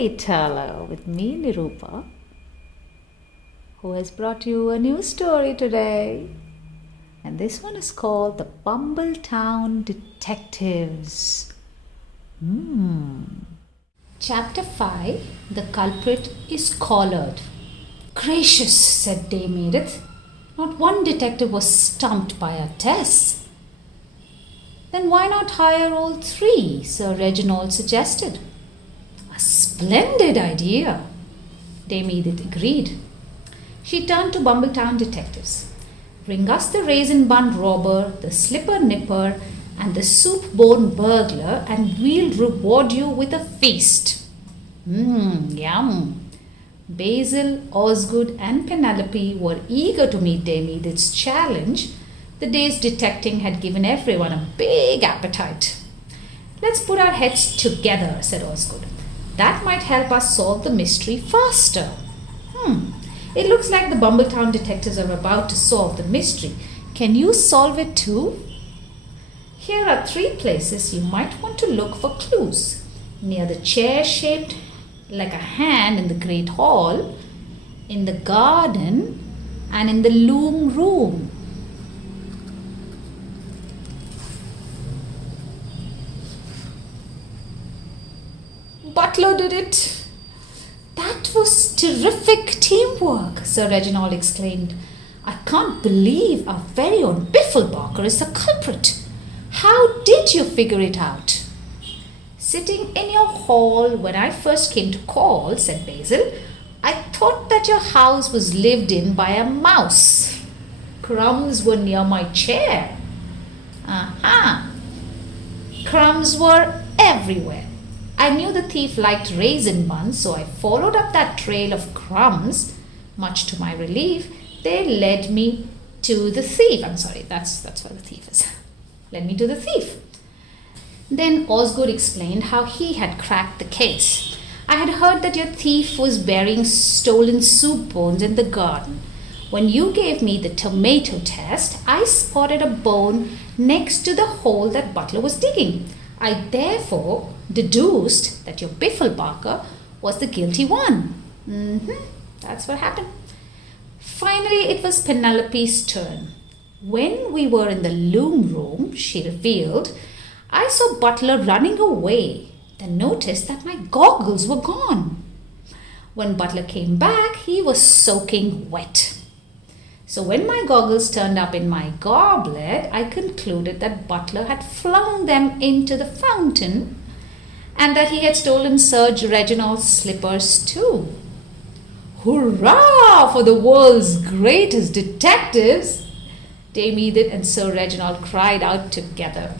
storyteller with me, Nirupa, who has brought you a new story today. And this one is called The Bumbletown Detectives. Chapter 5. The Culprit is Collared. Gracious, said Dame Edith. Not one detective was stumped by our tests. Then why not hire all three? Sir Reginald suggested. A splendid idea, Dame Edith agreed. She turned to Bumbletown detectives. Bring us the raisin bun robber, the slipper nipper, and the soup bone burglar, and we'll reward you with a feast. Yum. Basil, Osgood, and Penelope were eager to meet Dame Edith's challenge. The day's detecting had given everyone a big appetite. Let's put our heads together, said Osgood. That might help us solve the mystery faster. It looks like the Bumbletown detectives are about to solve the mystery. Can you solve it too? Here are 3 places you might want to look for clues. Near the chair shaped like a hand in the Great Hall, in the garden, and in the loom room. Butler did it. That was terrific teamwork, Sir Reginald exclaimed. I can't believe our very own Bifflebarker is the culprit. How did you figure it out? Sitting in your hall when I first came to call, said Basil, I thought that your house was lived in by a mouse. Crumbs were near my chair. Crumbs were everywhere. I knew the thief liked raisin buns, so I followed up that trail of crumbs. Much to my relief, they led me to the thief. I'm sorry, that's where the thief is. Led me to the thief. Then Osgood explained how he had cracked the case. I had heard that your thief was burying stolen soup bones in the garden. When you gave me the tomato test, I spotted a bone next to the hole that Butler was digging. I therefore deduced that your Bifflebarker was the guilty one. That's what happened. Finally, it was Penelope's turn. When we were in the loom room, she revealed, I saw Butler running away, then noticed that my goggles were gone. When Butler came back, he was soaking wet. So when my goggles turned up in my goblet, I concluded that Butler had flung them into the fountain and that he had stolen Sir Reginald's slippers too. Hurrah for the world's greatest detectives! Dame Edith and Sir Reginald cried out together.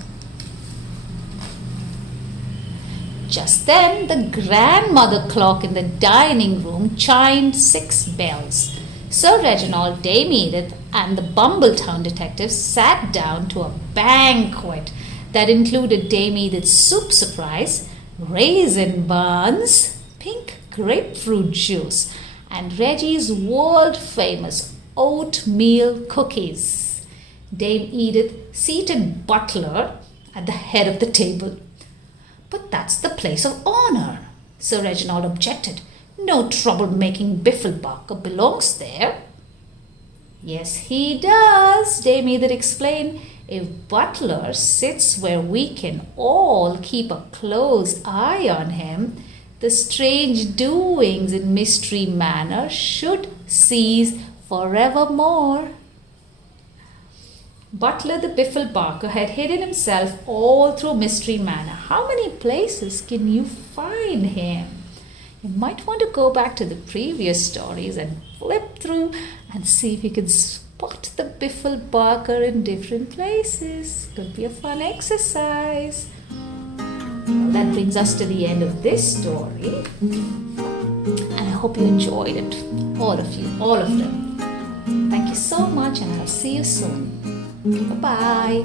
Just then, the grandmother clock in the dining room chimed 6 bells. Sir Reginald, Dame Edith, and the Bumbletown detectives sat down to a banquet that included Dame Edith's soup surprise, raisin buns, pink grapefruit juice, and Reggie's world-famous oatmeal cookies. Dame Edith seated Butler at the head of the table. But that's the place of honor, Sir Reginald objected. No trouble-making Bifflebarker belongs there. Yes, he does, Dame Edith explained. If Butler sits where we can all keep a close eye on him, the strange doings in Mystery Manor should cease forevermore. Butler the Bifflebarker had hidden himself all through Mystery Manor. How many places can you find him? You might want to go back to the previous stories and flip through and see if you can spot the Bifflebarker in different places. Could be a fun exercise. Well, that brings us to the end of this story. And I hope you enjoyed it. All of you, all of them. Thank you so much, and I'll see you soon. Bye-bye.